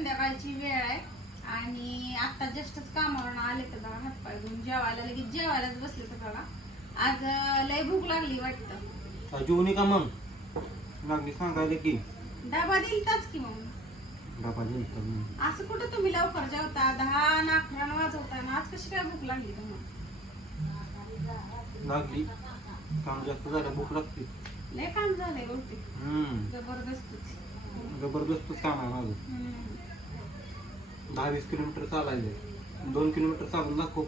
संध्याकाळची वेळ आहे. आणि आता जस्टच कामावरून आले तर बघा हातपाय धुवून जेवायला लगेच जेवायलाच बसले तर बघा. आज लय भूक लागली वाटतं. जेवणी का मग? लागली सांगायला की. डबा दिलताच की मग. डबा मग. असं कुठं तुम्ही लवकर जेवता? दहा आणि अकरा वाजवता ना? आज कशी काय भूक लागली तुम्हाला? लागली. काम जास्त झालं भूक लागते. लय काम झालंय बहुतेक. हम्म. जबरदस्तच. जबरदस्तच काम आहे माझं. हम्म. दहा वीस किलोमीटर चालायचं दोन किलोमीटर चालून दाखव.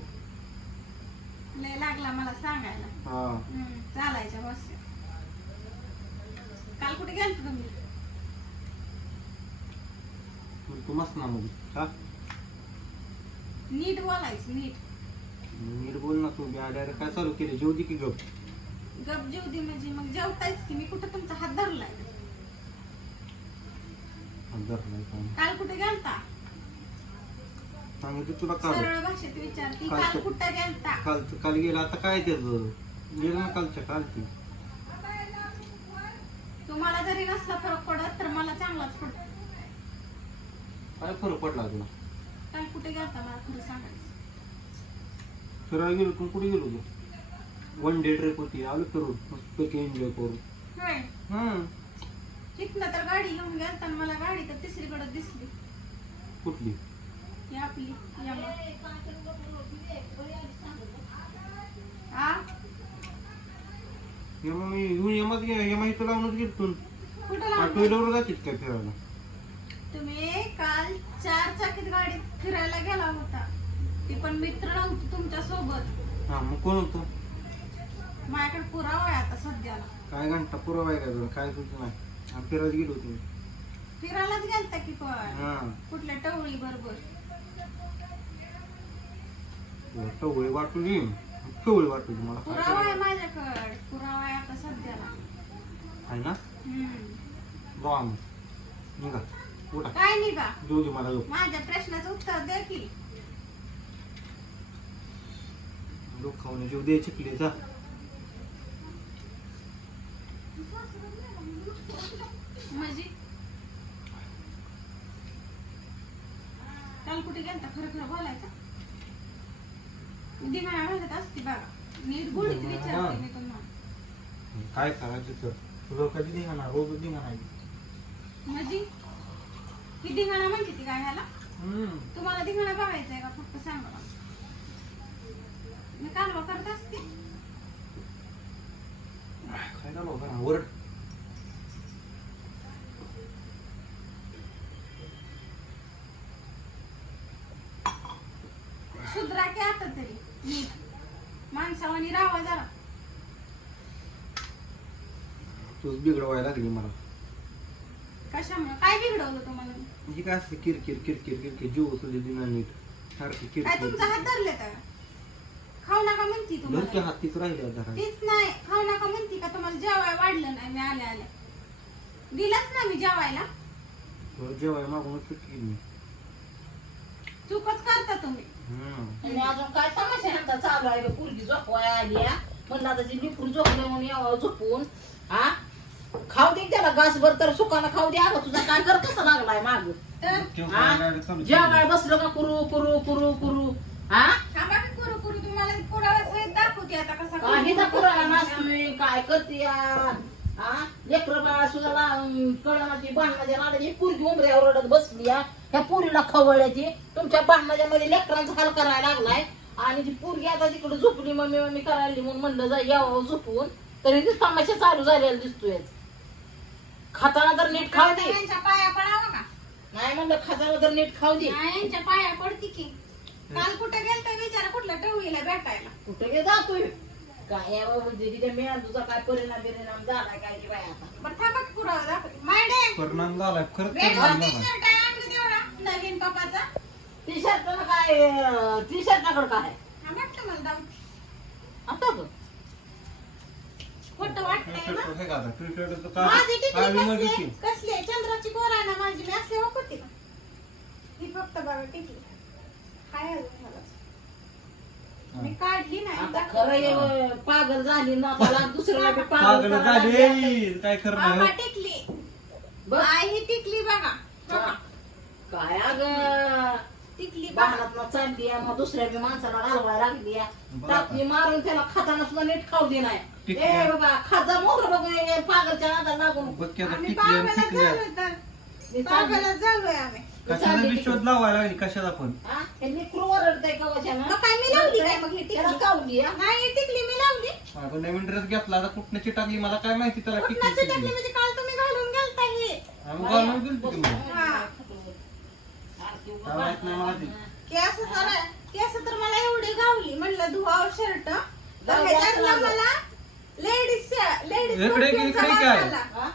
लय लागला मला सांगायला. हा. हम्म, चालायच्या बस. काल कुठे गेलत तुम्ही? मग तू मस्त ना मग हा? नीट बोलायचं नीट. नीट बोल ना तू डायरेक्ट काय चालू केले? जेव दे की गप. गप जेवदी म्हणजे मग जेवतायच की मी कुठं तुमचा हात धरलाय? धरलाय काय काल कुठे गेलता? सांगितलं तुला काल सरळ भाषेत विचारती काल कालचं- कुठं गेलता? काल काल गेलं आता काय त्याचं? गेलं ना कालच्या काल ती तुम्हाला जरी नसला फरक पडत तर मला चांगलाच पडत. काय फरक पडला तुला? काल कुठे गेलता मला खरं सांगायचं? फिरायला गेलो तू कुठे गेलो तू वन डे ट्रिप होती. आलो फिरून. मस्तपैकी एन्जॉय करून. होय? हा. तिथनं तर गाडी घेऊन गेलता आणि मला गाडी तर तिसरीकडे दिसली. कुठली? यामा. आ यमा मी येऊन यमाच गे यमा इथं लावूनच गेलो तू कुठं टू लावलं व्हीलरवर जातील काय फिरायला? तुम्ही काल चार चाकीत गाडीत फिरायला गेला होता. ती पण मित्र नव्हती तुमच्यासोबत हा मग कोण होतं? माझ्याकडे पुरावा आहे आता सध्याला. काय घंटा पुरावा आहे काय तुला काय तुझं नाही? आम्ही फिरायला गेलो होतो. फिरायलाच गेलता की पण? हा. कुठल्या टवळी बरोबर टवळी वाटू दे टवळी वाटू दे मला काय पुरावा आहे? माझ्याकडे. पुरावा आहे आता सध्याला. आहे ना? निघा. उठा. काय निघा? देऊ दे मला लोक माझ्या प्रश्नाचं उत्तर द्या की. लोक खाऊन जीव दे चिकले जा. म्हणजे? काल कुठे गेलता? खरं खरं बोलायचं? असते बघा. नीट गोडीत विचारते मी तुम्हाला. काय करायचं तर? कधी रोज निघाणार म्हणजे? ही धिंगाणा म्हणते ती काय ह्याला हम्म. तुम्हाला धिंगाणा बघायचा आहे का? फक्त सांगा. मला. मी कालवा करत असते. काय झालं बघा वरड. सुधरा की आता तरी. माणसावानी राहावा जरा. तूच बिघडवायला लागली मला. कशामुळे? काय बिघडवलं तुम्हाला? मी? म्हणजे काय असतं किरकिर किरकिर किरकिर. जीव तुझे दिना नीट. सारखी काय किरकिर तुमचा हात धरले का? खाऊ नका म्हणती तुम्हाला. हातीच राहिले जरा तीच नाही. खाऊ नका म्हणती का? तुम्हाला जेवाय वाढलं नाही. मी आले आले. दिलंच ना मी जेवायला. तुला जेवाय मागूनच सुटली मी. चुकच करता तुम्ही. आणि अजून काय तमाशा ह्यांचा चालू आहे पोरगी झोपवाय आली हा. म्हणलं आता जी निपूर झोपले म्हणून यावं झोपून हा. खाऊ दे त्याला गासभर तर सुकानं खाऊ दे. अगं तुझा काय कर कसा लागलाय माग? तर? जेवाय बसलो का कुरू कुरू कुरू कुरू हा? थांबा की कुरू कुरू तुम्हाला पुरावा सहित दाखवते आता कसा काही पुरावा करायचा. नसतोय काय करते हा? लेकर बाळा सुद्धा कळणार ती बांधण्याच्या नाड्याची पोरगी उमऱ्यावर रडत बसली हा. ह्या पुरीला खवळल्याची. तुमच्या बांधण्याच्या मध्ये लेकरांचा हाल करायला लागलाय. आणि ती पोरगी आता तिकडे झोपली मम्मी मम्मी करायला म्हणून म्हणलं जा यावं झोपून. तरी ती तमाशा चालू झालेला दिसतोय. खाताना तर नीट खाऊ दे. यांच्या पाया पडावा का? नाही म्हणलं खाताना तर नीट खाऊ दे. नाही, यांच्या पाया पडती की. काल कुठे गेलता विचारा कुठल्या टवळीला भेटायला? कुठे गे जातोय? काय म्हणजे तिच्या मेंदूचा काय परिणाम बिरिणाम झालाय काय की बाय आता? बरं थांबा पुरावा दाखवते. मायडे! परिणाम खरंच आणून तेवढा नवीन पप्पाचा टी शर्ट काय टी काय? हा म्हटलं मला आता खोटं वाटतंय ना? हे माझी काय- काय टिकली कसली? की? कसली? आहे? चंद्राची कोर आहे ना माझी. मी असले ही फक्त बघा टिकली. हाय अजून मला. मी काढली नाही. आता खरं हे पागल झाली ना मला दुसऱ्याला बी पागल करायला लागली. काय खरं बाबा नाही टिकली. बघ. आई ही टिकली बघा. बघा. काय या मग दुसऱ्या बी माणसाला घालवायला लागली या बरं. टाकली मारून त्याला खाताना सुद्धा नीट खाऊ दे नाही ए आहे. बाबा खाजा मोर बघ हे पागलच्या नादाला लागून बघ की आता आम्ही टिकल्या बाबाला टिकल्या झालोय तर मी चालली. बाबाला झालोय आम्ही कशाला बी शोध लावायला लागली कशाला पण हा? हे लेकरू ओरडतंय? मग काय मी लावली काय मग ही टिकली? त्याला कावली हा? नाही टिकली मी लावली अगं नवीन ड्रेस घेतला आता कुठनं टाकली मला काय माहिती त्याला टिकली कुठनाची टाकली टिकली म्हणजे काल तुम्ही घालून गेलता हे आम्ही घालून मग. हा. केस तर केस तर मला एवढी गावली म्हणलं धुवाव शर्ट तर ह्याच्यातलं मला लेडीज लेडीज इकडे इकडे काय? हा?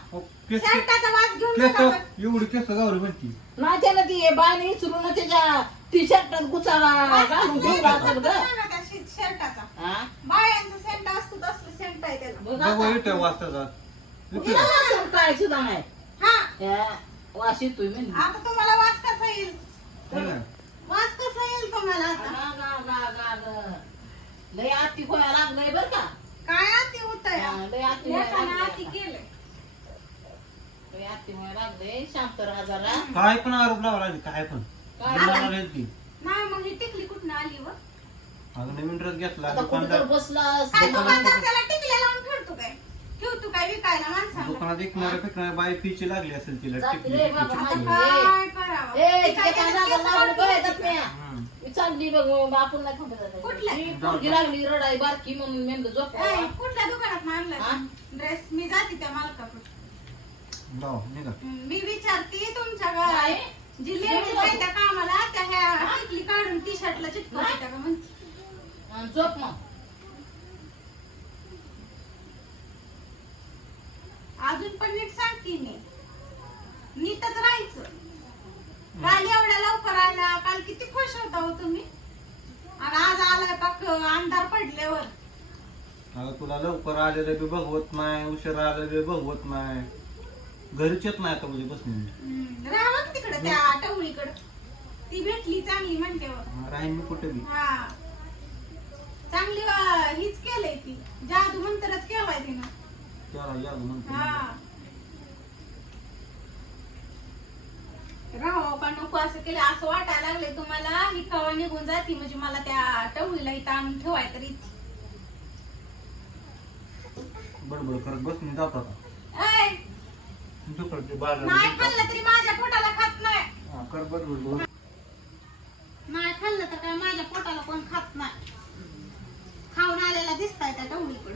केस शर्टाचा वास घेऊन केस नका. एवढी केस म्हणती. विचारून त्याच्या टी शर्टात गुचावा वास घालून कसला ठेवला येतो असेल तर गं. सांगा त्या शि- शर्टाचा हा? बायांचा सेंट असतो तसलं सेंट आहे त्याला. बघ बघू आता. येतोय वाजताचा तिला वासन काय सुद्धा नाही हा. येतोय म्हणजे आता तुम्हाला वास कसा येईल. वास कसा येईल तुम्हाला आता? गा, गा, गा, गा, गा. लय आती व्हायला लागलंय बर का. काय आती होत हा, लय आती आती लागलंय. केलंय. लय आती लागलंय. काय पण आरोप लावा लागले काय पण. काय? नाही मग ही टिकली कुठं आली व? अगं नवीन ड्रेस घेतला आता कुठे दुकानदार काय त्याला टिकल्या लावून फिरतो काय ठेवतो काय विकायला माणसाला दुकानात फेकणाऱ्या बाई फीची लागली असेल तिला जाते टिकली रे बाबा, टिकली, माझी. टिकली. काय करावं ए ती तिथे काय काय त्याला जागा केस लावून वाढवून बघायचं घेते. नाही हम्म. मी चालली बघ आपण नाही थांबत कुठल्या? मी पोरगी लागली रडाई बारकी म्हणून मेंद झोप कुठल्या दुकानात हा? आणला ड्रेस मी जाते त्या मालकाकडे जाऊ, निघा. मी विचारते तुमच्या काय? जी लेडीज आहे त्या कामाला त्या ह्या टिकली काढून टी शर्टला चिटकवते त्या का म्हणते झोप मग अजून पण नीट सांगते मी. नीटच राहायचं. काल एवढ्या लवकर आला काल किती खुश होता हो तुम्ही? आणि आज आलाय पाक अंधार पडल्यावर. अगं तुला लवकर आलेलं बी बघवत नाही उशीर आलेलं बी बघवत नाही. घरीच येत नाही आता हम्म, राहावं की तिकडे त्या टवळीकडे. ती भेटली चांगली म्हणल्यावर. राहीन मी कुठे बी. हा. चांगली वा- हीच केलंय ती. जादू मंत्रच केलाय तिनं. त्याला जाऊ म्हणतो हा. राहावं का नको असं केलं. असं वाटायला लागले तुम्हाला. ही कवा निघून जाती? म्हणजे मला त्या टवळीला इथं आणून ठेवाय तरी बडबड करत बस मी जातो आता. ऐ, तुकडचे बाजार नाही खाल्लं तरी माझ्या पोटाला खात नाही. हा, कर बडबड नाही खाल्लं तर काय माझ्या पोटाला कोण खात नाही. खाऊन आलेला दिसताय त्या टवळीकडे.